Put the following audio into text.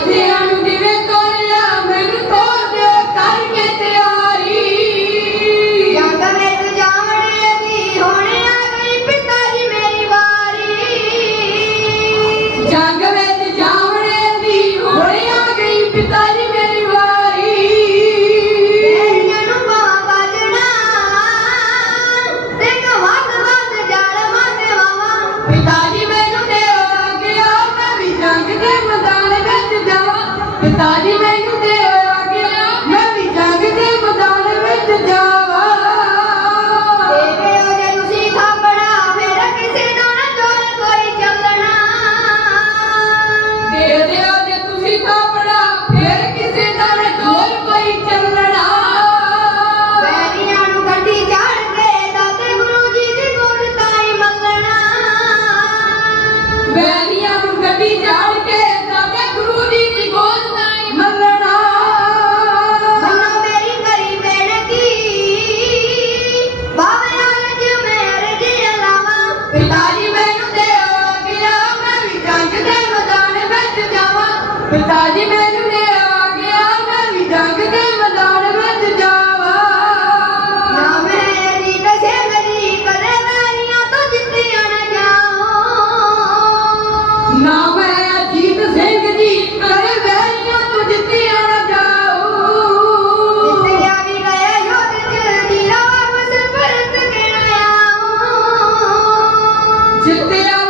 Deus. ചിന്തിയാ